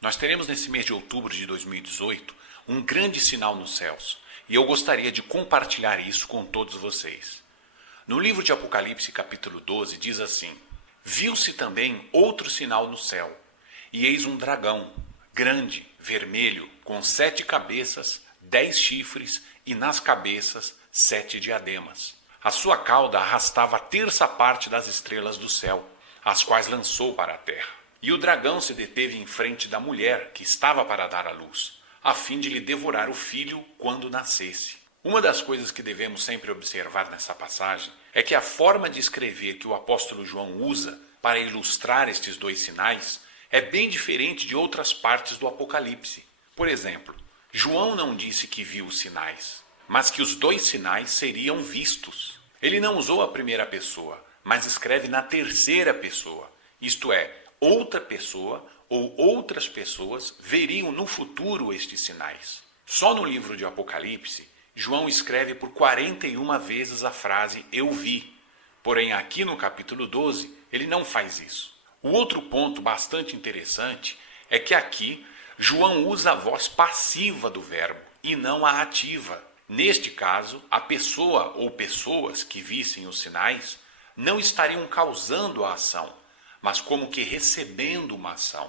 Nós teremos nesse mês de outubro de 2018 um grande sinal nos céus, e eu gostaria de compartilhar isso com todos vocês. No livro de Apocalipse, capítulo 12, diz assim: Viu-se também outro sinal no céu, e eis um dragão, grande, vermelho, com 7 cabeças, 10 chifres, e nas cabeças 7 diademas. A sua cauda arrastava a terça parte das estrelas do céu, as quais lançou para a terra. E o dragão se deteve em frente da mulher que estava para dar à luz, a fim de lhe devorar o filho quando nascesse. Uma das coisas que devemos sempre observar nessa passagem é que a forma de escrever que o apóstolo João usa para ilustrar estes dois sinais é bem diferente de outras partes do Apocalipse. Por exemplo, João não disse que viu os sinais, mas que os dois sinais seriam vistos. Ele não usou a primeira pessoa, mas escreve na terceira pessoa, isto é, outra pessoa ou outras pessoas veriam no futuro estes sinais. Só no livro de Apocalipse, João escreve por 41 vezes a frase "eu vi". Porém, aqui no capítulo 12, ele não faz isso. O outro ponto bastante interessante é que aqui João usa a voz passiva do verbo e não a ativa. Neste caso, a pessoa ou pessoas que vissem os sinais não estariam causando a ação, mas como que recebendo uma ação.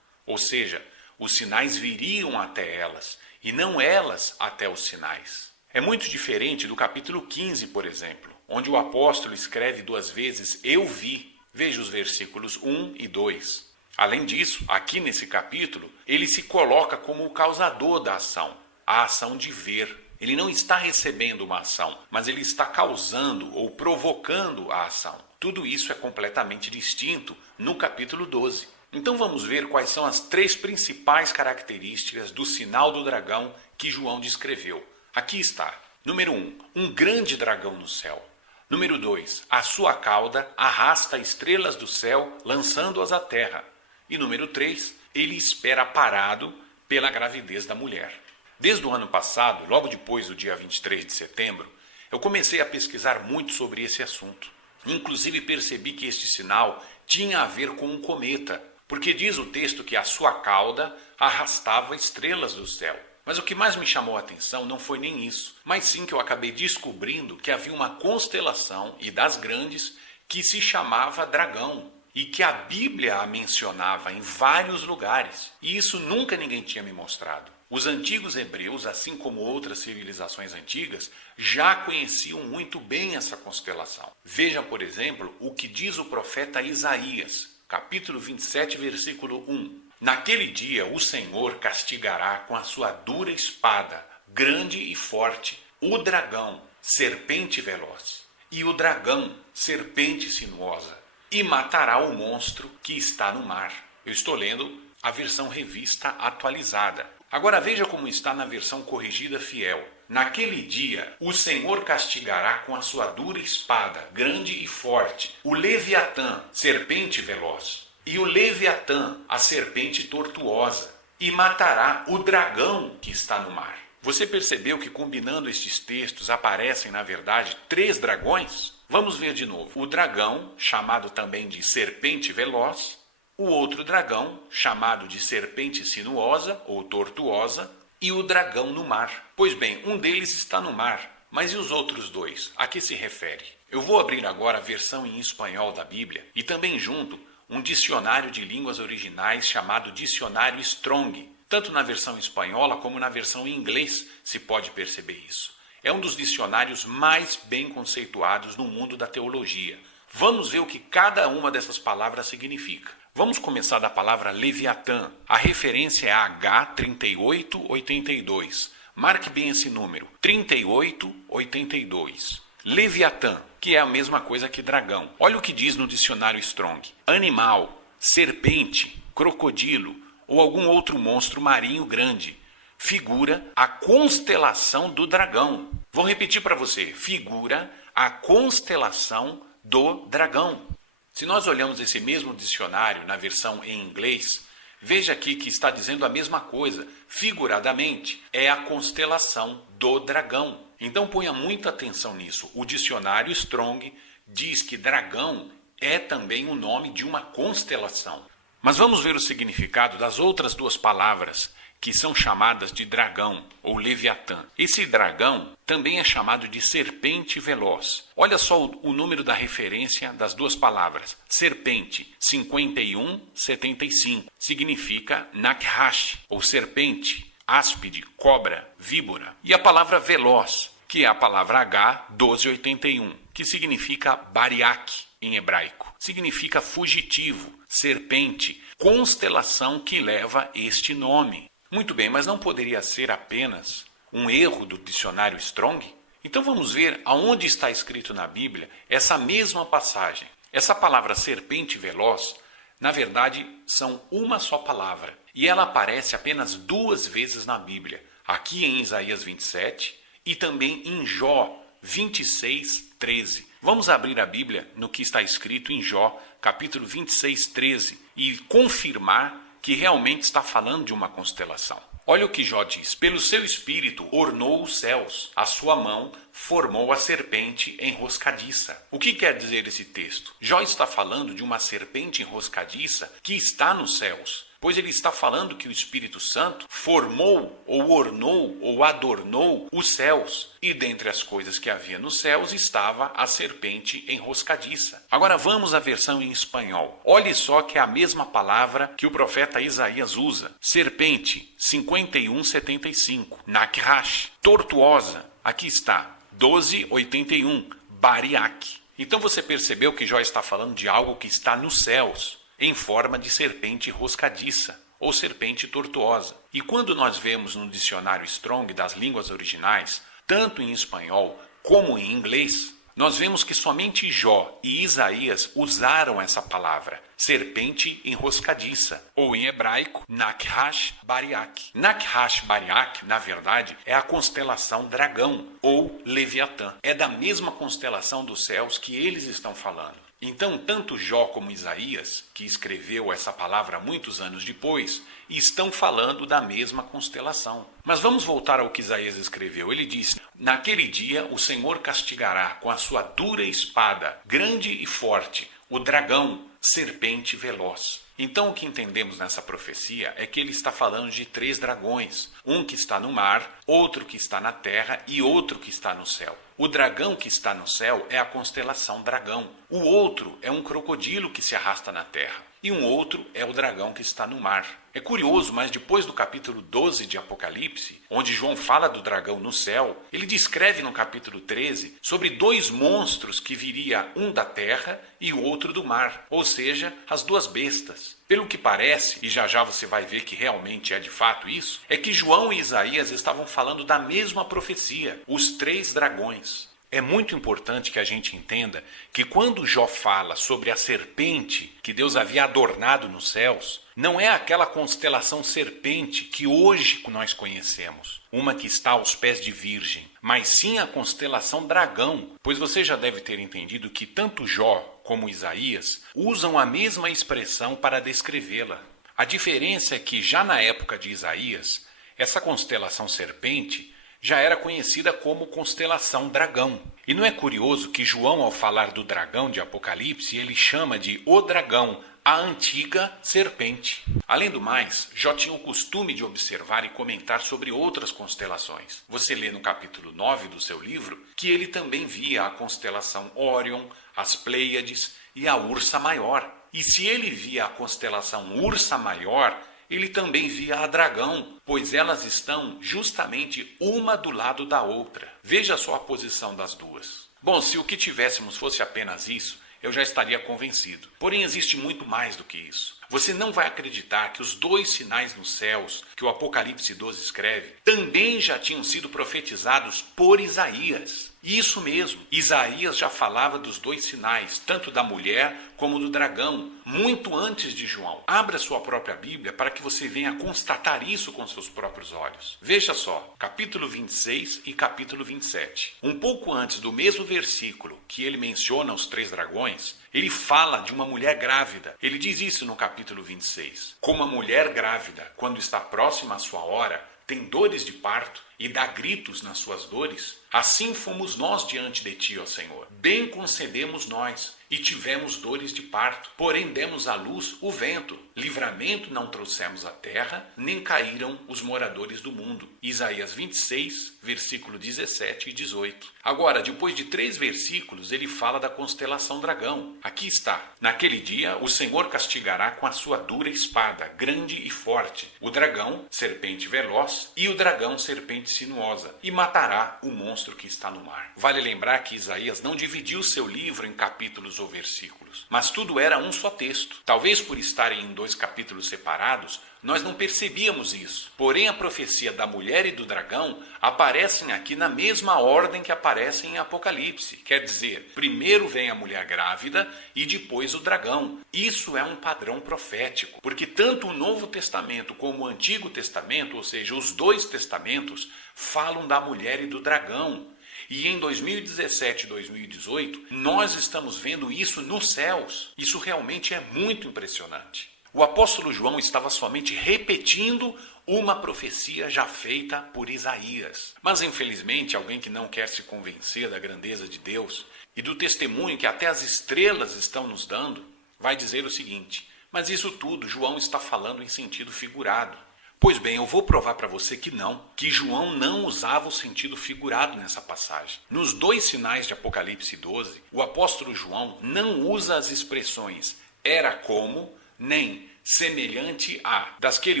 Ou seja, os sinais viriam até elas, e não elas até os sinais. É muito diferente do capítulo 15, por exemplo, onde o apóstolo escreve 2 vezes "eu vi". Veja os versículos 1 e 2. Além disso, aqui nesse capítulo, ele se coloca como o causador da ação, a ação de ver. Ele não está recebendo uma ação, mas ele está causando ou provocando a ação. Tudo isso é completamente distinto no capítulo 12. Então vamos ver quais são as 3 principais características do sinal do dragão que João descreveu. Aqui está. Número 1, um grande dragão no céu. Número 2, a sua cauda arrasta estrelas do céu, lançando-as à terra. E número 3, ele espera parado pela gravidez da mulher. Desde o ano passado, logo depois do dia 23 de setembro, eu comecei a pesquisar muito sobre esse assunto. Inclusive percebi que este sinal tinha a ver com um cometa, porque diz o texto que a sua cauda arrastava estrelas do céu. Mas o que mais me chamou a atenção não foi nem isso, mas sim que eu acabei descobrindo que havia uma constelação, e das grandes, que se chamava Dragão, e que a Bíblia a mencionava em vários lugares, e isso nunca ninguém tinha me mostrado. Os antigos hebreus, assim como outras civilizações antigas, já conheciam muito bem essa constelação. Veja, por exemplo, o que diz o profeta Isaías, capítulo 27, versículo 1. Naquele dia o Senhor castigará com a sua dura espada, grande e forte, o dragão, serpente veloz, e o dragão, serpente sinuosa, e matará o monstro que está no mar. Eu estou lendo a versão revista atualizada. Agora veja como está na versão corrigida fiel. Naquele dia, o Senhor castigará com a sua dura espada, grande e forte, o Leviatã, serpente veloz, e o Leviatã, a serpente tortuosa, e matará o dragão que está no mar. Você percebeu que combinando estes textos aparecem, na verdade, 3 dragões? Vamos ver de novo. O dragão, chamado também de serpente veloz, o outro dragão, chamado de serpente sinuosa ou tortuosa, e o dragão no mar. Pois bem, um deles está no mar, mas e os outros 2? A que se refere? Eu vou abrir agora a versão em espanhol da Bíblia e também junto um dicionário de línguas originais chamado Dicionário Strong. Tanto na versão espanhola como na versão em inglês se pode perceber isso. É um dos dicionários mais bem conceituados no mundo da teologia. Vamos ver o que cada uma dessas palavras significa. Vamos começar da palavra Leviatã. A referência é H3882. Marque bem esse número, 3882. Leviatã, que é a mesma coisa que dragão. Olha o que diz no dicionário Strong. Animal, serpente, crocodilo, ou algum outro monstro marinho grande. Figura a constelação do dragão. Vou repetir para você. Figura a constelação do dragão. Se nós olhamos esse mesmo dicionário na versão em inglês, veja aqui que está dizendo a mesma coisa. Figuradamente, é a constelação do dragão. Então ponha muita atenção nisso. O dicionário Strong diz que dragão é também o nome de uma constelação. Mas vamos ver o significado das outras duas palavras que são chamadas de dragão ou leviatã. Esse dragão também é chamado de serpente veloz. Olha só o número da referência das duas palavras. Serpente, 5175, significa nakhash, ou serpente, áspide, cobra, víbora. E a palavra veloz, que é a palavra H1281, que significa bariak em hebraico. Significa fugitivo, serpente, constelação que leva este nome. Muito bem, mas não poderia ser apenas um erro do dicionário Strong? Então vamos ver aonde está escrito na Bíblia essa mesma passagem. Essa palavra serpente veloz, na verdade, são uma só palavra. E ela aparece apenas 2 vezes na Bíblia. Aqui em Isaías 27 e também em Jó 26, 13. Vamos abrir a Bíblia no que está escrito em Jó, capítulo 26, 13, e confirmar que realmente está falando de uma constelação. Olha o que Jó diz. Pelo seu espírito ornou os céus, a sua mão formou a serpente enroscadiça. O que quer dizer esse texto? Jó está falando de uma serpente enroscadiça que está nos céus, pois ele está falando que o Espírito Santo formou, ou ornou, ou adornou os céus. E dentre as coisas que havia nos céus estava a serpente enroscadiça. Agora vamos à versão em espanhol. Olhe só que é a mesma palavra que o profeta Isaías usa. Serpente, 5175. Nakhash, tortuosa. Aqui está, 1281. Bariak. Então você percebeu que Jó está falando de algo que está nos céus, em forma de serpente enroscadiça, ou serpente tortuosa. E quando nós vemos no dicionário Strong das línguas originais, tanto em espanhol como em inglês, nós vemos que somente Jó e Isaías usaram essa palavra, serpente enroscadiça, ou em hebraico, Nakhash Bariak. Nakhash Bariak, na verdade, é a constelação dragão, ou Leviatã. É da mesma constelação dos céus que eles estão falando. Então, tanto Jó como Isaías, que escreveu essa palavra muitos anos depois, estão falando da mesma constelação. Mas vamos voltar ao que Isaías escreveu. Ele diz: naquele dia o Senhor castigará com a sua dura espada, grande e forte, o dragão, serpente veloz. Então o que entendemos nessa profecia é que ele está falando de 3 dragões. Um que está no mar, outro que está na terra e outro que está no céu. O dragão que está no céu é a constelação dragão. O outro é um crocodilo que se arrasta na terra. E um outro é o dragão que está no mar. É curioso, mas depois do capítulo 12 de Apocalipse, onde João fala do dragão no céu, ele descreve no capítulo 13 sobre 2 monstros que viria, um da terra e o outro do mar, ou seja, as 2 bestas. Pelo que parece, e já já você vai ver que realmente é de fato isso, é que João e Isaías estavam falando da mesma profecia, os 3 dragões. É muito importante que a gente entenda que quando Jó fala sobre a serpente que Deus havia adornado nos céus, não é aquela constelação serpente que hoje nós conhecemos, uma que está aos pés de Virgem, mas sim a constelação dragão, pois você já deve ter entendido que tanto Jó como Isaías usam a mesma expressão para descrevê-la. A diferença é que já na época de Isaías, essa constelação serpente já era conhecida como constelação dragão. E não é curioso que João, ao falar do dragão de Apocalipse, ele chama de o dragão, a antiga serpente. Além do mais, Jó tinha o costume de observar e comentar sobre outras constelações. Você lê no capítulo 9 do seu livro que ele também via a constelação Órion, as Pleiades e a Ursa Maior. E se ele via a constelação Ursa Maior, ele também via a dragão, pois elas estão justamente uma do lado da outra. Veja só a posição das duas. Bom, se o que tivéssemos fosse apenas isso, eu já estaria convencido. Porém, existe muito mais do que isso. Você não vai acreditar que os 2 sinais nos céus, que o Apocalipse 12 escreve, também já tinham sido profetizados por Isaías. Isso mesmo, Isaías já falava dos dois sinais, tanto da mulher como do dragão, muito antes de João. Abra sua própria Bíblia para que você venha constatar isso com seus próprios olhos. Veja só, capítulo 26 e capítulo 27. Um pouco antes do mesmo versículo que ele menciona os três dragões, ele fala de uma mulher grávida. Ele diz isso no capítulo 26. Como a mulher grávida, quando está próxima à sua hora, tem dores de parto e dá gritos nas suas dores, assim fomos nós diante de ti, ó Senhor. Bem concedemos nós, e tivemos dores de parto, porém demos à luz o vento. Livramento não trouxemos à terra, nem caíram os moradores do mundo. Isaías 26, versículo 17 e 18. Agora, depois de 3 versículos, ele fala da constelação dragão. Aqui está. Naquele dia, o Senhor castigará com a sua dura espada, grande e forte, o dragão, serpente veloz, e o dragão, serpente sinuosa, e matará o monstro que está no mar. Vale lembrar que Isaías não dividiu seu livro em capítulos ou versículos, mas tudo era um só texto. Talvez por estarem em 2 capítulos separados, nós não percebíamos isso. Porém, a profecia da mulher e do dragão aparecem aqui na mesma ordem que aparecem em Apocalipse. Quer dizer, primeiro vem a mulher grávida e depois o dragão. Isso é um padrão profético, porque tanto o Novo Testamento como o Antigo Testamento, ou seja, os 2 testamentos, falam da mulher e do dragão. E em 2017 e 2018, nós estamos vendo isso nos céus. Isso realmente é muito impressionante. O apóstolo João estava somente repetindo uma profecia já feita por Isaías. Mas infelizmente, alguém que não quer se convencer da grandeza de Deus e do testemunho que até as estrelas estão nos dando, vai dizer o seguinte: mas isso tudo João está falando em sentido figurado. Pois bem, eu vou provar para você que João não usava o sentido figurado nessa passagem. Nos 2 sinais de Apocalipse 12, o apóstolo João não usa as expressões era como, nem semelhante a, das que ele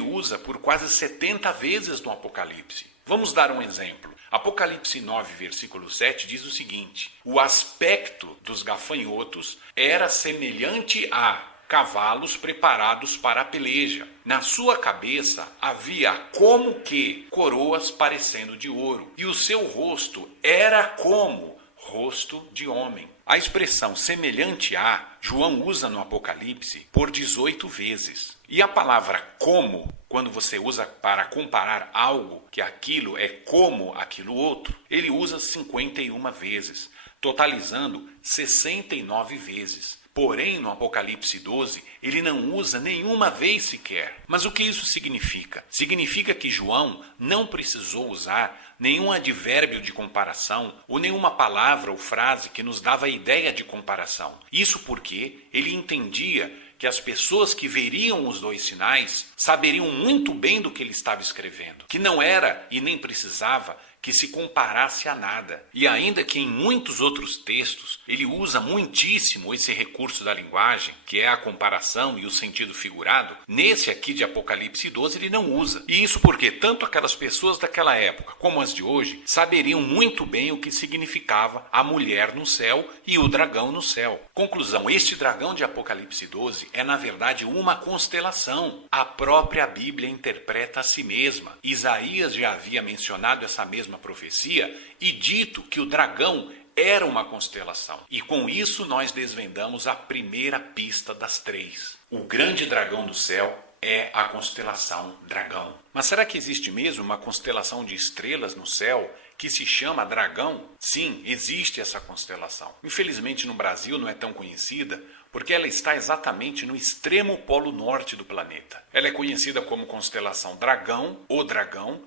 usa por quase 70 vezes no Apocalipse. Vamos dar um exemplo. Apocalipse 9, versículo 7 diz o seguinte: o aspecto dos gafanhotos era semelhante a cavalos preparados para a peleja. Na sua cabeça havia como que coroas parecendo de ouro, e o seu rosto era como rosto de homem. A expressão semelhante a, João usa no Apocalipse por 18 vezes. E a palavra como, quando você usa para comparar algo, que aquilo é como aquilo outro, ele usa 51 vezes, totalizando 69 vezes. Porém, no Apocalipse 12, ele não usa nenhuma vez sequer. Mas o que isso significa? Significa que João não precisou usar nenhum advérbio de comparação ou nenhuma palavra ou frase que nos dava a ideia de comparação. Isso porque ele entendia que as pessoas que veriam os 2 sinais saberiam muito bem do que ele estava escrevendo, que não era e nem precisava que se comparasse a nada. E ainda que em muitos outros textos ele usa muitíssimo esse recurso da linguagem, que é a comparação e o sentido figurado, nesse aqui de Apocalipse 12 ele não usa. E isso porque tanto aquelas pessoas daquela época como as de hoje saberiam muito bem o que significava a mulher no céu e o dragão no céu. Conclusão, este dragão de Apocalipse 12 é na verdade uma constelação. A própria Bíblia interpreta a si mesma. Isaías já havia mencionado essa mesma profecia e dito que o dragão era uma constelação. E com isso nós desvendamos a primeira pista das 3. O grande dragão do céu é a constelação Dragão. Mas será que existe mesmo uma constelação de estrelas no céu que se chama Dragão? Sim, existe essa constelação. Infelizmente no Brasil não é tão conhecida, porque ela está exatamente no extremo polo norte do planeta. Ela é conhecida como constelação Dragão,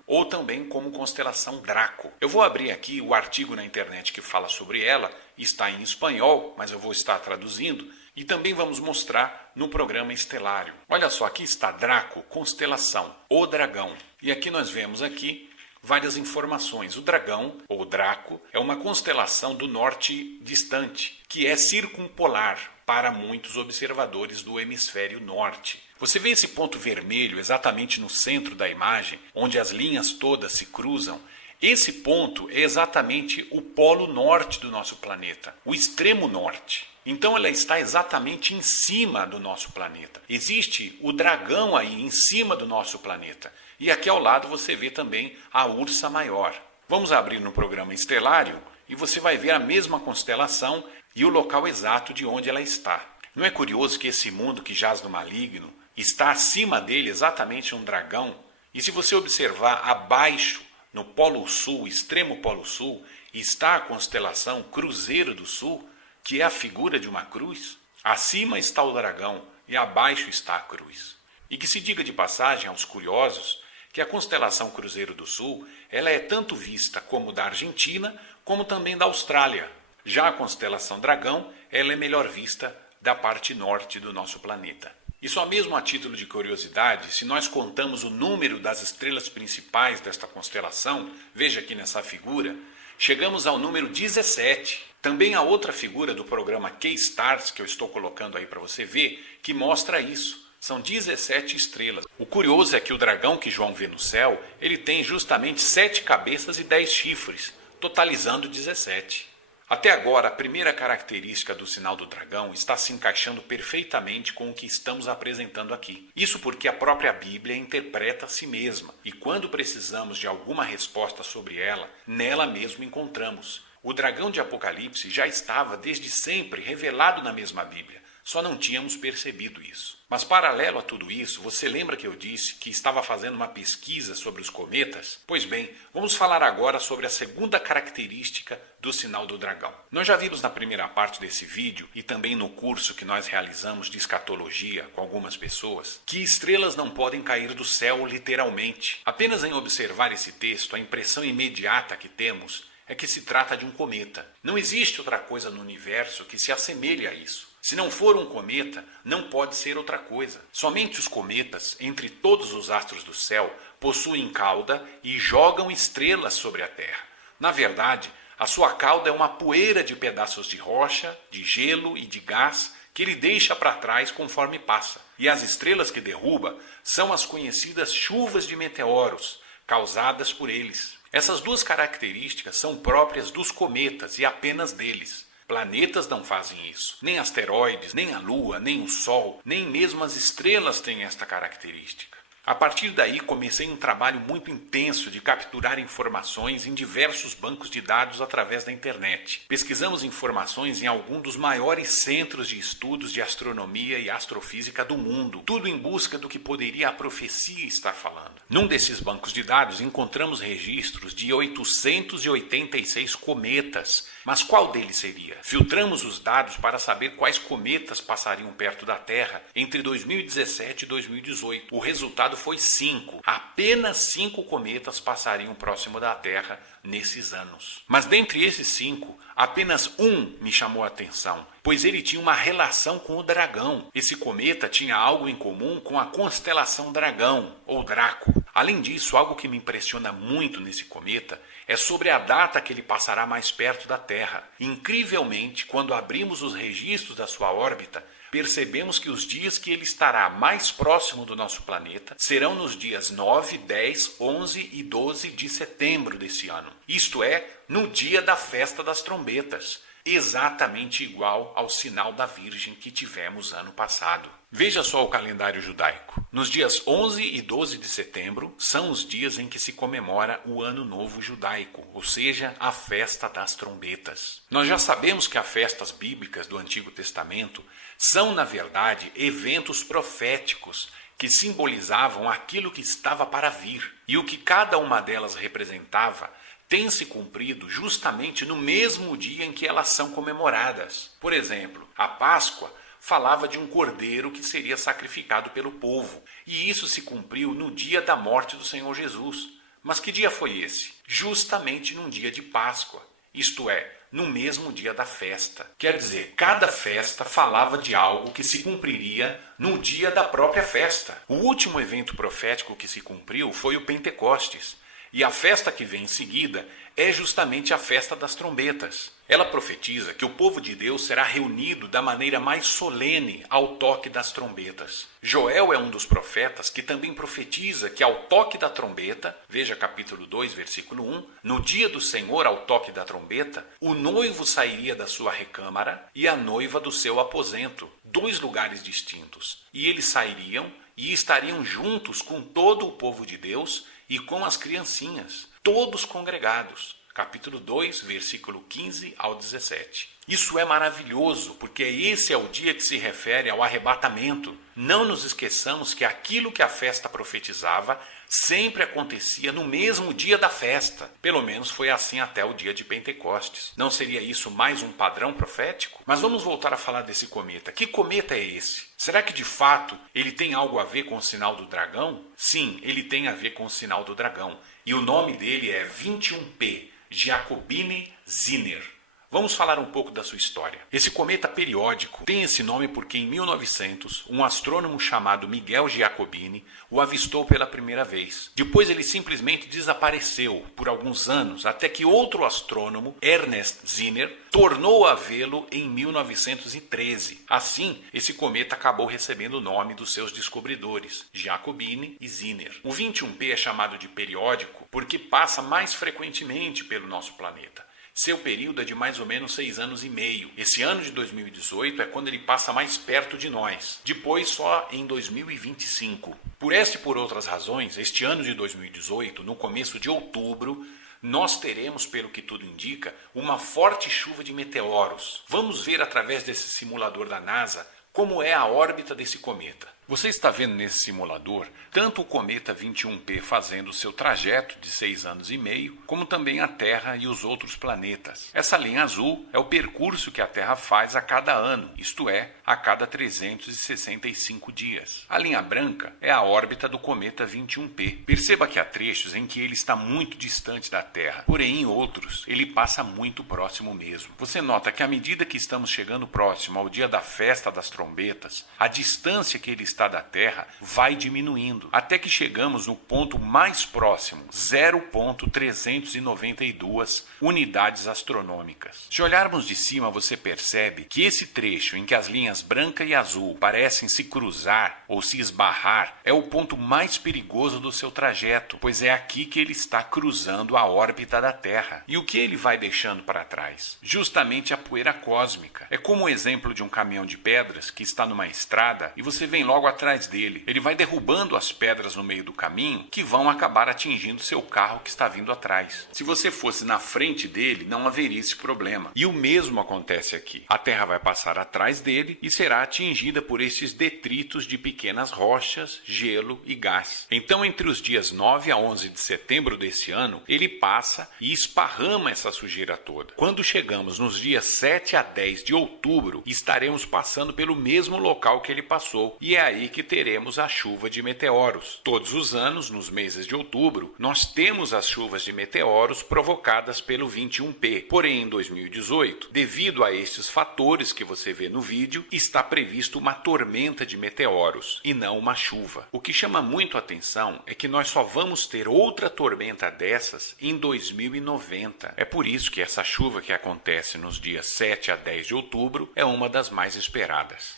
ou também como constelação Draco. Eu vou abrir aqui o artigo na internet que fala sobre ela, está em espanhol, mas eu vou estar traduzindo, e também vamos mostrar no programa Estelário. Olha só, aqui está Draco, constelação, o dragão. E aqui nós vemos aqui várias informações. O dragão, ou Draco, é uma constelação do norte distante, que é circumpolar para muitos observadores do hemisfério norte. Você vê esse ponto vermelho exatamente no centro da imagem, onde as linhas todas se cruzam? Esse ponto é exatamente o polo norte do nosso planeta, o extremo norte. Então ela está exatamente em cima do nosso planeta. Existe o dragão aí em cima do nosso planeta. E aqui ao lado você vê também a Ursa Maior. Vamos abrir no programa Estelário e você vai ver a mesma constelação e o local exato de onde ela está. Não é curioso que esse mundo que jaz no maligno está acima dele exatamente um dragão? E se você observar abaixo, no Polo Sul, extremo Polo Sul, está a constelação Cruzeiro do Sul, que é a figura de uma cruz. Acima está o dragão e abaixo está a cruz. E que se diga de passagem aos curiosos que a constelação Cruzeiro do Sul, ela é tanto vista como da Argentina, como também da Austrália. Já a constelação Dragão, ela é melhor vista da parte norte do nosso planeta. E só mesmo a título de curiosidade, se nós contamos o número das estrelas principais desta constelação, veja aqui nessa figura, chegamos ao número 17. Também há outra figura do programa K-Stars, que eu estou colocando aí para você ver, que mostra isso. São 17 estrelas. O curioso é que o dragão que João vê no céu, ele tem justamente 7 cabeças e 10 chifres, totalizando 17. Até agora, a primeira característica do sinal do dragão está se encaixando perfeitamente com o que estamos apresentando aqui. Isso porque a própria Bíblia interpreta a si mesma, e quando precisamos de alguma resposta sobre ela, nela mesmo encontramos. O dragão de Apocalipse já estava desde sempre revelado na mesma Bíblia. Só não tínhamos percebido isso. Mas paralelo a tudo isso, você lembra que eu disse que estava fazendo uma pesquisa sobre os cometas? Pois bem, vamos falar agora sobre a segunda característica do sinal do dragão. Nós já vimos na primeira parte desse vídeo e também no curso que nós realizamos de escatologia com algumas pessoas, que estrelas não podem cair do céu literalmente. Apenas em observar esse texto, a impressão imediata que temos é que se trata de um cometa. Não existe outra coisa no universo que se assemelhe a isso. Se não for um cometa, não pode ser outra coisa. Somente os cometas, entre todos os astros do céu, possuem cauda e jogam estrelas sobre a Terra. Na verdade, a sua cauda é uma poeira de pedaços de rocha, de gelo e de gás que ele deixa para trás conforme passa. E as estrelas que derruba são as conhecidas chuvas de meteoros, causadas por eles. Essas duas características são próprias dos cometas e apenas deles. Planetas não fazem isso. Nem asteroides, nem a Lua, nem o Sol, nem mesmo as estrelas têm esta característica. A partir daí comecei um trabalho muito intenso de capturar informações em diversos bancos de dados através da internet. Pesquisamos informações em algum dos maiores centros de estudos de astronomia e astrofísica do mundo, tudo em busca do que poderia a profecia estar falando. Num desses bancos de dados encontramos registros de 886 cometas, mas qual deles seria? Filtramos os dados para saber quais cometas passariam perto da Terra entre 2017 e 2018. O resultado foi 5. Apenas 5 cometas passariam próximo da Terra nesses anos. Mas dentre esses 5, apenas um me chamou a atenção, pois ele tinha uma relação com o dragão. Esse cometa tinha algo em comum com a constelação Dragão, ou Draco. Além disso, algo que me impressiona muito nesse cometa é sobre a data que ele passará mais perto da Terra. Incrivelmente, quando abrimos os registros da sua órbita, percebemos que os dias que ele estará mais próximo do nosso planeta serão nos dias 9, 10, 11 e 12 de setembro desse ano. Isto é, no dia da festa das trombetas, exatamente igual ao sinal da Virgem que tivemos ano passado. Veja só o calendário judaico. Nos dias 11 e 12 de setembro são os dias em que se comemora o Ano Novo Judaico, ou seja, a festa das trombetas. Nós já sabemos que as festas bíblicas do Antigo Testamento são, na verdade, eventos proféticos que simbolizavam aquilo que estava para vir. E o que cada uma delas representava tem se cumprido justamente no mesmo dia em que elas são comemoradas. Por exemplo, a Páscoa falava de um cordeiro que seria sacrificado pelo povo, e isso se cumpriu no dia da morte do Senhor Jesus. Mas que dia foi esse? Justamente num dia de Páscoa, isto é, no mesmo dia da festa. Quer dizer, cada festa falava de algo que se cumpriria no dia da própria festa. O último evento profético que se cumpriu foi o Pentecostes, e a festa que vem em seguida é justamente a festa das trombetas. Ela profetiza que o povo de Deus será reunido da maneira mais solene ao toque das trombetas. Joel é um dos profetas que também profetiza que ao toque da trombeta, veja capítulo 2, versículo 1, no dia do Senhor ao toque da trombeta, o noivo sairia da sua recâmara e a noiva do seu aposento, 2 lugares distintos. E eles sairiam e estariam juntos com todo o povo de Deus e com as criancinhas, todos congregados. capítulo 2, versículo 15 ao 17. Isso é maravilhoso, porque esse é o dia que se refere ao arrebatamento. Não nos esqueçamos que aquilo que a festa profetizava sempre acontecia no mesmo dia da festa. Pelo menos foi assim até o dia de Pentecostes. Não seria isso mais um padrão profético? Mas vamos voltar a falar desse cometa. Que cometa é esse? Será que de fato ele tem algo a ver com o sinal do dragão? Sim, ele tem a ver com o sinal do dragão. E o nome dele é 21P, Giacobini-Zinner. Vamos falar um pouco da sua história. Esse cometa periódico tem esse nome porque em 1900, um astrônomo chamado Miguel Giacobini o avistou pela primeira vez. Depois ele simplesmente desapareceu por alguns anos, até que outro astrônomo, Ernest Zinner, tornou a vê-lo em 1913. Assim, esse cometa acabou recebendo o nome dos seus descobridores, Giacobini e Zinner. O 21P é chamado de periódico porque passa mais frequentemente pelo nosso planeta. Seu período é de mais ou menos 6 anos e meio. Esse ano de 2018 é quando ele passa mais perto de nós. Depois só em 2025. Por esta e por outras razões, este ano de 2018, no começo de outubro, nós teremos, pelo que tudo indica, uma forte chuva de meteoros. Vamos ver através desse simulador da NASA como é a órbita desse cometa. Você está vendo nesse simulador tanto o cometa 21P fazendo seu trajeto de 6 anos e meio, como também a Terra e os outros planetas. Essa linha azul é o percurso que a Terra faz a cada ano, isto é, a cada 365 dias. A linha branca é a órbita do cometa 21P. Perceba que há trechos em que ele está muito distante da Terra, porém em outros ele passa muito próximo mesmo. Você nota que à medida que estamos chegando próximo ao dia da festa das trombetas, a distância que ele está da Terra vai diminuindo, até que chegamos no ponto mais próximo, 0,392 unidades astronômicas. Se olharmos de cima, você percebe que esse trecho em que as linhas branca e azul parecem se cruzar ou se esbarrar é o ponto mais perigoso do seu trajeto, pois é aqui que ele está cruzando a órbita da Terra. E o que ele vai deixando para trás? Justamente a poeira cósmica. É como o exemplo de um caminhão de pedras que está numa estrada e você vem logo atrás dele. Ele vai derrubando as pedras no meio do caminho que vão acabar atingindo seu carro que está vindo atrás. Se você fosse na frente dele, não haveria esse problema. E o mesmo acontece aqui. A Terra vai passar atrás dele e será atingida por esses detritos de pequenas rochas, gelo e gás. Então, entre os dias 9 a 11 de setembro desse ano, ele passa e esparrama essa sujeira toda. Quando chegamos nos dias 7 a 10 de outubro, estaremos passando pelo mesmo local que ele passou. E é aí que teremos a chuva de meteoros. Todos os anos, nos meses de outubro, nós temos as chuvas de meteoros provocadas pelo 21P. Porém, em 2018, devido a estes fatores que você vê no vídeo, está previsto uma tormenta de meteoros e não uma chuva. O que chama muito a atenção é que nós só vamos ter outra tormenta dessas em 2090. É por isso que essa chuva que acontece nos dias 7 a 10 de outubro é uma das mais esperadas.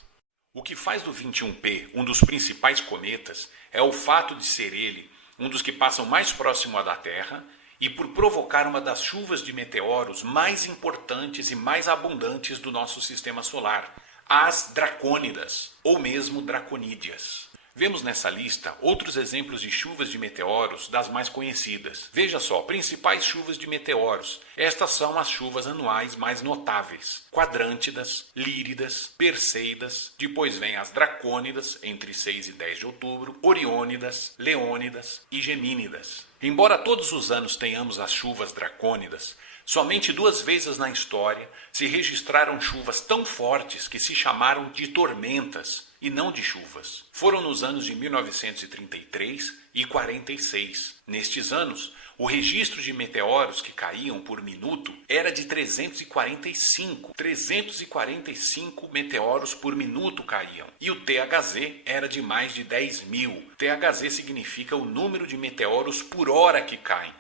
O que faz do 21P um dos principais cometas é o fato de ser ele um dos que passam mais próximo da Terra e por provocar uma das chuvas de meteoros mais importantes e mais abundantes do nosso sistema solar, as dracônidas, ou mesmo draconídeas. Vemos nessa lista outros exemplos de chuvas de meteoros das mais conhecidas. Veja só, principais chuvas de meteoros. Estas são as chuvas anuais mais notáveis. Quadrântidas, Líridas, Perseidas, depois vem as Dracônidas, entre 6 e 10 de outubro, Oriônidas, Leônidas e Gemínidas. Embora todos os anos tenhamos as chuvas dracônidas, somente 2 vezes na história se registraram chuvas tão fortes que se chamaram de tormentas e não de chuvas. Foram nos anos de 1933 e 46. Nestes anos, o registro de meteoros que caíam por minuto era de 345. 345 meteoros por minuto caíam. E o THZ era de mais de 10.000. THZ significa o número de meteoros por hora que caem.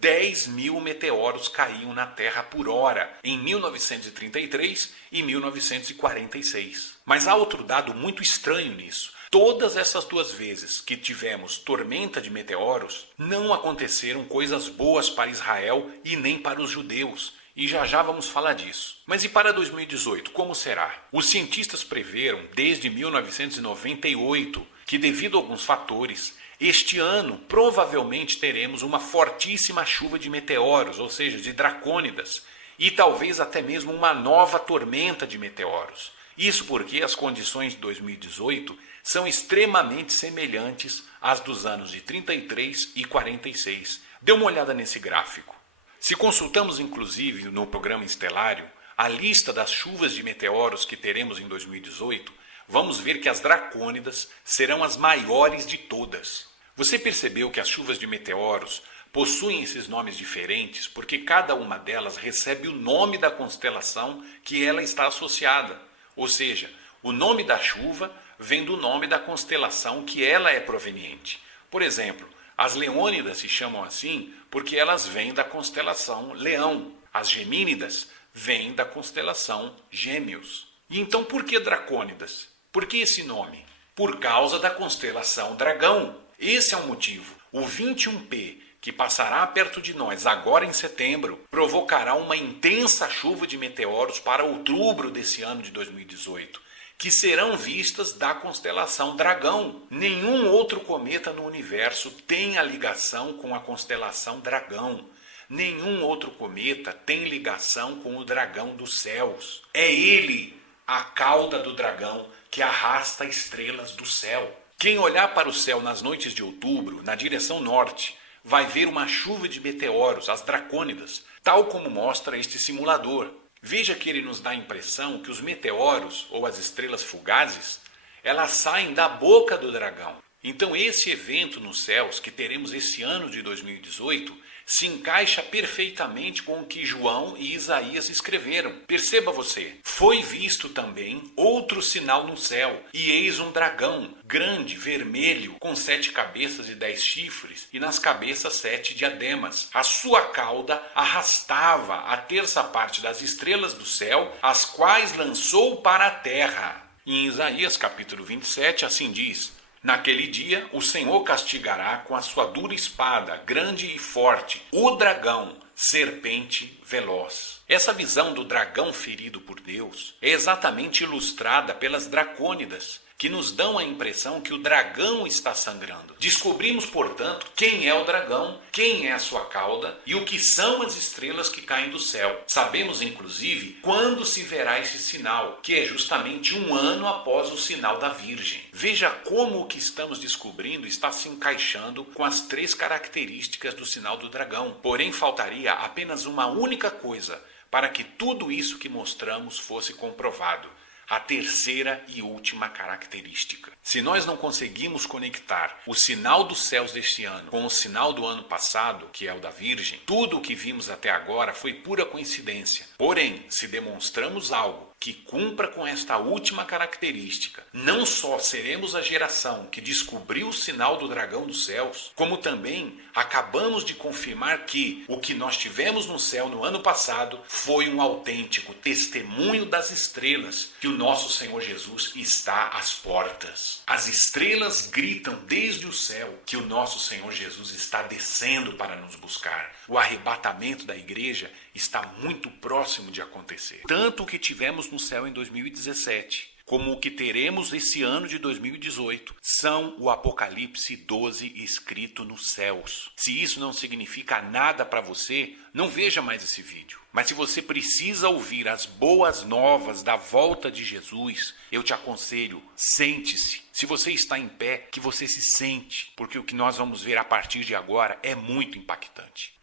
10.000 meteoros caíam na Terra por hora em 1933 e 1946. Mas há outro dado muito estranho nisso. Todas essas 2 vezes que tivemos tormenta de meteoros, não aconteceram coisas boas para Israel e nem para os judeus. E já vamos falar disso. Mas e para 2018, como será? Os cientistas preveram desde 1998 que, devido a alguns fatores, Este ano, provavelmente teremos uma fortíssima chuva de meteoros, ou seja, de dracônidas, e talvez até mesmo uma nova tormenta de meteoros. Isso porque as condições de 2018 são extremamente semelhantes às dos anos de 33 e 46. Dê uma olhada nesse gráfico. Se consultamos inclusive no programa estelário a lista das chuvas de meteoros que teremos em 2018, vamos ver que as dracônidas serão as maiores de todas. Você percebeu que as chuvas de meteoros possuem esses nomes diferentes porque cada uma delas recebe o nome da constelação que ela está associada. Ou seja, o nome da chuva vem do nome da constelação que ela é proveniente. Por exemplo, as leônidas se chamam assim porque elas vêm da constelação Leão. As gemínidas vêm da constelação Gêmeos. E então por que dracônidas? Por que esse nome? Por causa da constelação Dragão. Esse é o motivo. O 21P, que passará perto de nós agora em setembro, provocará uma intensa chuva de meteoros para outubro desse ano de 2018, que serão vistas da constelação Dragão. Nenhum outro cometa no universo tem a ligação com a constelação Dragão. Nenhum outro cometa tem ligação com o dragão dos céus. É ele, a cauda do dragão, que arrasta estrelas do céu. Quem olhar para o céu nas noites de outubro, na direção norte, vai ver uma chuva de meteoros, as dracônidas, tal como mostra este simulador. Veja que ele nos dá a impressão que os meteoros, ou as estrelas fugazes, elas saem da boca do dragão. Então esse evento nos céus que teremos esse ano de 2018 se encaixa perfeitamente com o que João e Isaías escreveram. Perceba você, foi visto também outro sinal no céu, e eis um dragão, grande, vermelho, com 7 cabeças e 10 chifres, e nas cabeças 7 diademas. A sua cauda arrastava a terça parte das estrelas do céu, as quais lançou para a terra. E em Isaías capítulo 27, assim diz: naquele dia, o Senhor castigará com a sua dura espada, grande e forte, o dragão, serpente veloz. Essa visão do dragão ferido por Deus é exatamente ilustrada pelas dracônidas, que nos dão a impressão que o dragão está sangrando. Descobrimos, portanto, quem é o dragão, quem é a sua cauda e o que são as estrelas que caem do céu. Sabemos, inclusive, quando se verá esse sinal, que é justamente 1 ano após o sinal da Virgem. Veja como o que estamos descobrindo está se encaixando com as 3 características do sinal do dragão. Porém, faltaria apenas uma única coisa para que tudo isso que mostramos fosse comprovado: a terceira e última característica. Se nós não conseguimos conectar o sinal dos céus deste ano com o sinal do ano passado, que é o da Virgem, tudo o que vimos até agora foi pura coincidência. Porém, se demonstramos algo que cumpra com esta última característica, não só seremos a geração que descobriu o sinal do dragão dos céus, como também acabamos de confirmar que o que nós tivemos no céu no ano passado foi um autêntico testemunho das estrelas que o nosso Senhor Jesus está às portas. As estrelas gritam desde o céu que o nosso Senhor Jesus está descendo para nos buscar. O arrebatamento da igreja está muito próximo de acontecer. Tanto o que tivemos no céu em 2017, como o que teremos esse ano de 2018, são o Apocalipse 12 escrito nos céus. Se isso não significa nada para você, não veja mais esse vídeo. Mas se você precisa ouvir as boas novas da volta de Jesus, eu te aconselho, sente-se. Se você está em pé, que você se sente, porque o que nós vamos ver a partir de agora é muito impactante.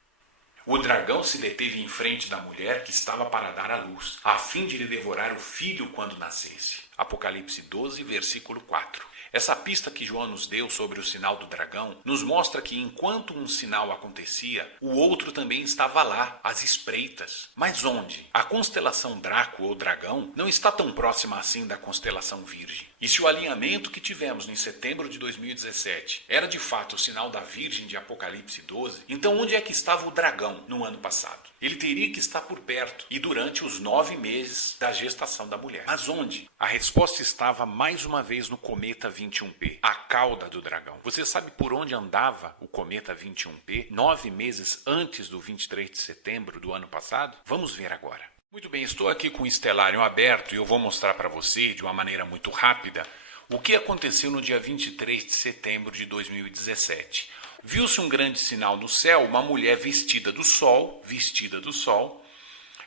O dragão se deteve em frente da mulher que estava para dar à luz, a fim de lhe devorar o filho quando nascesse. Apocalipse 12, versículo 4. Essa pista que João nos deu sobre o sinal do dragão nos mostra que enquanto um sinal acontecia, o outro também estava lá, às espreitas. Mas onde? A constelação Draco ou Dragão não está tão próxima assim da constelação Virgem. E se o alinhamento que tivemos em setembro de 2017 era de fato o sinal da Virgem de Apocalipse 12, então onde é que estava o dragão no ano passado? Ele teria que estar por perto e durante os 9 meses da gestação da mulher. Mas onde? A resposta estava mais uma vez no cometa 21P, a cauda do dragão. Você sabe por onde andava o cometa 21P 9 meses antes do 23 de setembro do ano passado? Vamos ver agora. Muito bem, estou aqui com o Stellarium aberto e eu vou mostrar para você, de uma maneira muito rápida, O que aconteceu no dia 23 de setembro de 2017? Viu-se um grande sinal no céu, uma mulher vestida do sol,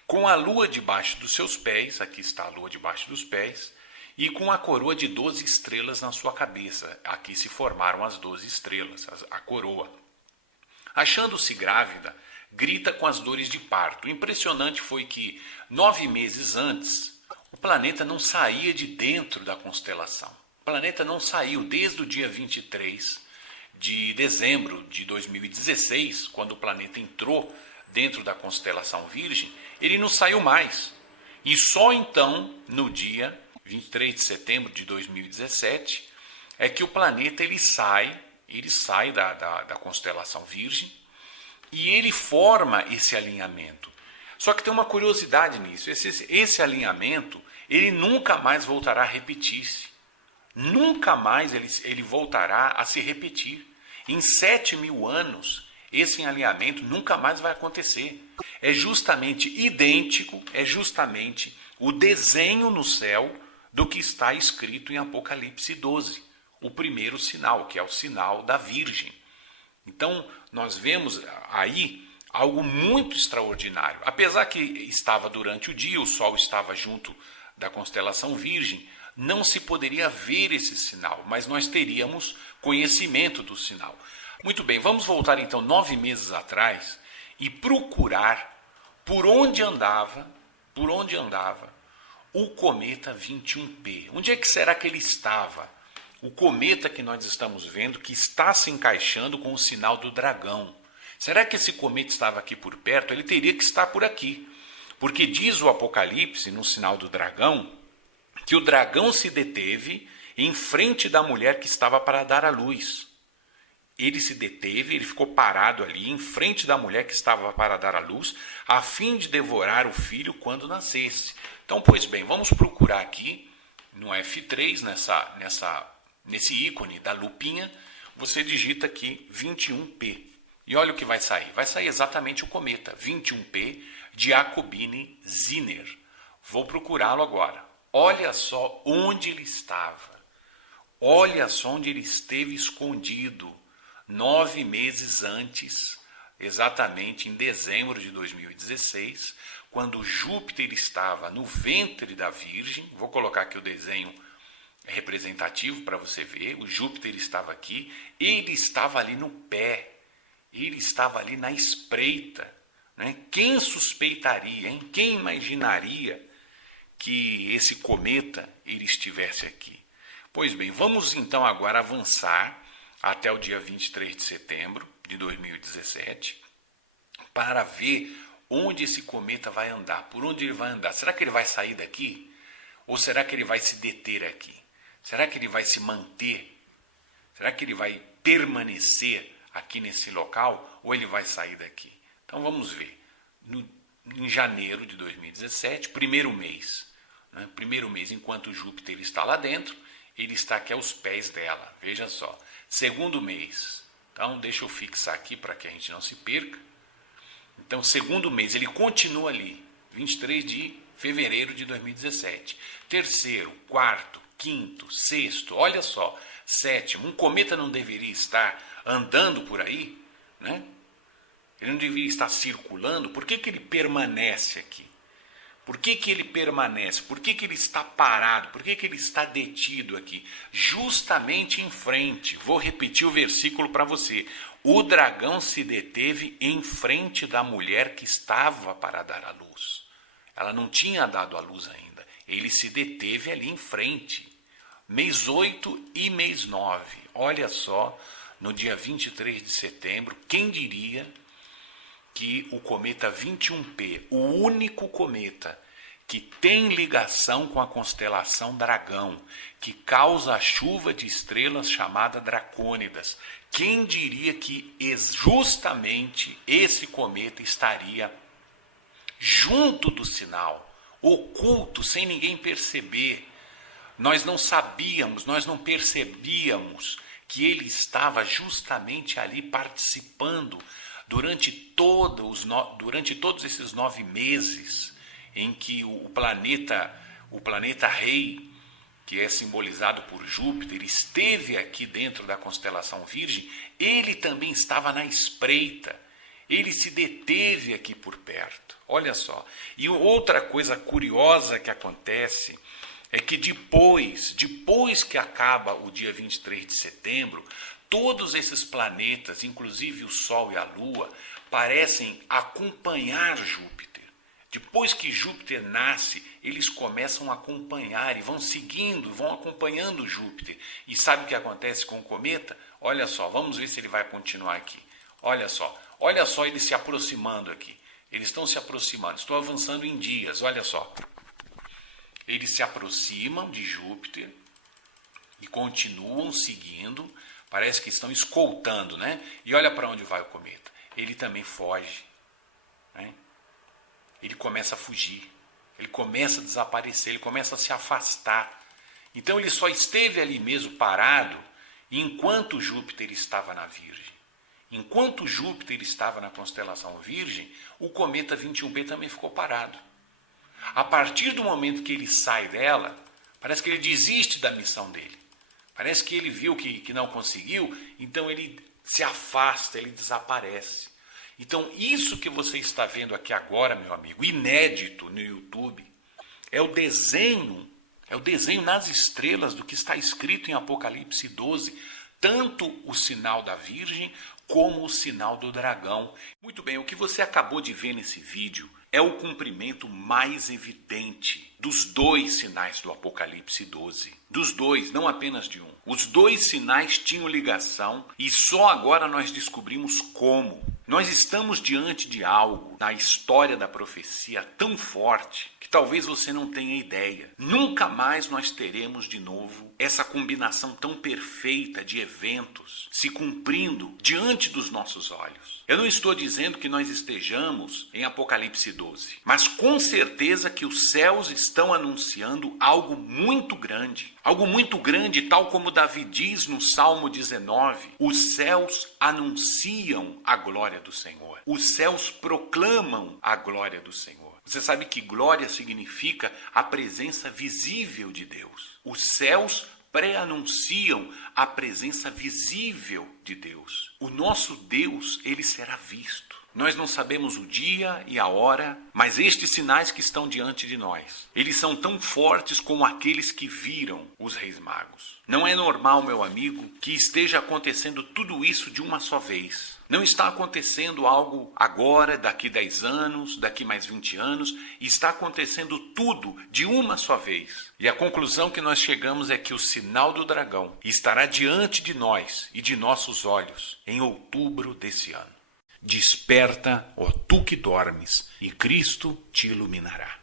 com a lua debaixo dos seus pés, aqui está a lua debaixo dos pés, e com a coroa de 12 estrelas na sua cabeça. Aqui se formaram as 12 estrelas, a coroa. Achando-se grávida, grita com as dores de parto. O impressionante foi que 9 meses antes, o planeta não saía de dentro da constelação. O planeta não saiu desde o dia 23 de dezembro de 2016, quando o planeta entrou dentro da constelação Virgem, ele não saiu mais. E só então, no dia 23 de setembro de 2017, é que o planeta ele sai da constelação Virgem e ele forma esse alinhamento. Só que tem uma curiosidade nisso, esse alinhamento ele nunca mais voltará a repetir-se. Nunca mais ele voltará a se repetir. Em 7.000 anos, esse alinhamento nunca mais vai acontecer. É justamente idêntico, é justamente o desenho no céu do que está escrito em Apocalipse 12, o primeiro sinal, que é o sinal da Virgem. Então, nós vemos aí algo muito extraordinário. Apesar que estava durante o dia, o Sol estava junto da constelação Virgem, não se poderia ver esse sinal, mas nós teríamos conhecimento do sinal. Muito bem, vamos voltar então 9 meses atrás e procurar por onde andava o cometa 21P. Onde é que será que ele estava? O cometa que nós estamos vendo que está se encaixando com o sinal do dragão. Será que esse cometa estava aqui por perto? Ele teria que estar por aqui. Porque diz o Apocalipse, no sinal do dragão, que o dragão se deteve em frente da mulher que estava para dar à luz. Ele se deteve, ele ficou parado ali em frente da mulher que estava para dar à luz, a fim de devorar o filho quando nascesse. Então, pois bem, vamos procurar aqui no F3, nesse ícone da lupinha, você digita aqui 21P. E olha o que vai sair. Vai sair exatamente o cometa 21P de Jacobini-Zinner. Vou procurá-lo agora. Olha só onde ele estava. Olha só onde ele esteve escondido 9 meses antes, exatamente em dezembro de 2016, quando Júpiter estava no ventre da Virgem. Vou colocar aqui o desenho representativo para você ver. O Júpiter estava aqui, ele estava ali no pé, ele estava ali na espreita. Né? Quem suspeitaria, hein? Quem imaginaria que esse cometa ele estivesse aqui? Pois bem, vamos então agora avançar até o dia 23 de setembro de 2017 para ver onde esse cometa vai andar, por onde ele vai andar. Será que ele vai sair daqui? Ou será que ele vai se deter aqui? Será que ele vai se manter? Será que ele vai permanecer aqui nesse local ou ele vai sair daqui? Então vamos ver. Em janeiro de 2017, primeiro mês, enquanto Júpiter está lá dentro, ele está aqui aos pés dela, veja só. Segundo mês, então deixa eu fixar aqui para que a gente não se perca. Então, segundo mês, ele continua ali, 23 de fevereiro de 2017. Terceiro, quarto, quinto, sexto, olha só, sétimo. Um cometa não deveria estar andando por aí, né? Ele não deveria estar circulando. Por que ele permanece aqui? Por que ele permanece? Por que ele está parado? Por que ele está detido aqui? Justamente em frente. Vou repetir o versículo para você. O dragão se deteve em frente da mulher que estava para dar à luz. Ela não tinha dado à luz ainda. Ele se deteve ali em frente. Mês 8 e mês 9. Olha só, no dia 23 de setembro, quem diria que o cometa 21P, o único cometa que tem ligação com a constelação Dragão, que causa a chuva de estrelas chamada Dracônidas, quem diria que justamente esse cometa estaria junto do sinal, oculto, sem ninguém perceber? Nós não sabíamos, nós não percebíamos que ele estava justamente ali participando durante todos esses 9 meses em que o planeta rei que é simbolizado por Júpiter, esteve aqui dentro da constelação Virgem, ele também estava na espreita. Ele se deteve aqui por perto. Olha só. E outra coisa curiosa que acontece é que depois que acaba o dia 23 de setembro, todos esses planetas, inclusive o Sol e a Lua, parecem acompanhar Júpiter. Depois que Júpiter nasce, eles começam a acompanhar e vão seguindo, vão acompanhando Júpiter. E sabe o que acontece com o cometa? Olha só, vamos ver se ele vai continuar aqui. Olha só eles se aproximando aqui. Eles estão se aproximando, estou avançando em dias, olha só. Eles se aproximam de Júpiter e continuam seguindo, parece que estão escoltando, né? E olha para onde vai o cometa. Ele também foge, né? Ele começa a fugir, ele começa a desaparecer, ele começa a se afastar. Então ele só esteve ali mesmo parado enquanto Júpiter estava na Virgem. Enquanto Júpiter estava na constelação Virgem, o cometa 21b também ficou parado. A partir do momento que ele sai dela, parece que ele desiste da missão dele. Parece que ele viu que não conseguiu, então ele se afasta, ele desaparece. Então isso que você está vendo aqui agora, meu amigo, inédito no YouTube, é o desenho nas estrelas do que está escrito em Apocalipse 12, tanto o sinal da Virgem como o sinal do dragão. Muito bem, o que você acabou de ver nesse vídeo é o cumprimento mais evidente dos dois sinais do Apocalipse 12. Dos dois, não apenas de um. Os dois sinais tinham ligação e só agora nós descobrimos como. Nós estamos diante de algo na história da profecia tão forte que talvez você não tenha ideia. Nunca mais nós teremos de novo essa combinação tão perfeita de eventos se cumprindo diante dos nossos olhos. Eu não estou dizendo que nós estejamos em Apocalipse 12, mas com certeza que os céus estão anunciando algo muito grande. Algo muito grande, tal como Davi diz no Salmo 19, os céus anunciam a glória do Senhor. Os céus proclamam a glória do Senhor. Você sabe que glória significa a presença visível de Deus. Os céus pré-anunciam a presença visível de Deus. O nosso Deus, ele será visto. Nós não sabemos o dia e a hora, mas estes sinais que estão diante de nós, eles são tão fortes como aqueles que viram os reis magos. Não é normal, meu amigo, que esteja acontecendo tudo isso de uma só vez. Não está acontecendo algo agora, daqui 10 anos, daqui mais 20 anos, está acontecendo tudo de uma só vez. E a conclusão que nós chegamos é que o sinal do dragão estará diante de nós e de nossos olhos em outubro desse ano. Desperta, ó tu que dormes, e Cristo te iluminará.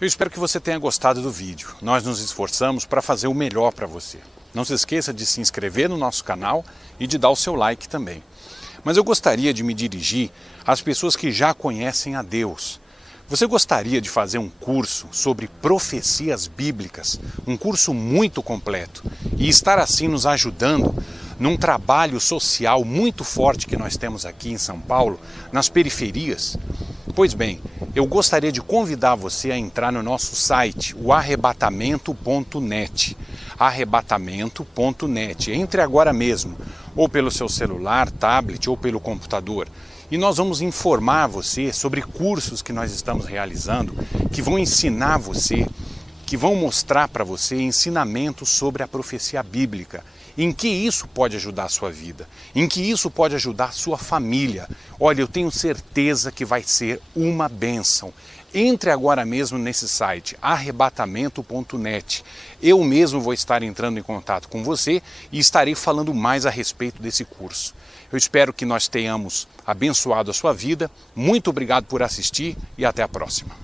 Eu espero que você tenha gostado do vídeo. Nós nos esforçamos para fazer o melhor para você. Não se esqueça de se inscrever no nosso canal e de dar o seu like também. Mas eu gostaria de me dirigir às pessoas que já conhecem a Deus. Você gostaria de fazer um curso sobre profecias bíblicas, um curso muito completo, e estar assim nos ajudando num trabalho social muito forte que nós temos aqui em São Paulo, nas periferias? Pois bem, eu gostaria de convidar você a entrar no nosso site, o arrebatamento.net. Arrebatamento.net. Entre agora mesmo, ou pelo seu celular, tablet ou pelo computador. E nós vamos informar você sobre cursos que nós estamos realizando, que vão ensinar você, que vão mostrar para você ensinamentos sobre a profecia bíblica. Em que isso pode ajudar a sua vida, em que isso pode ajudar a sua família. Olha, eu tenho certeza que vai ser uma bênção. Entre agora mesmo nesse site, arrebatamento.net. Eu mesmo vou estar entrando em contato com você e estarei falando mais a respeito desse curso. Eu espero que nós tenhamos abençoado a sua vida. Muito obrigado por assistir e até a próxima.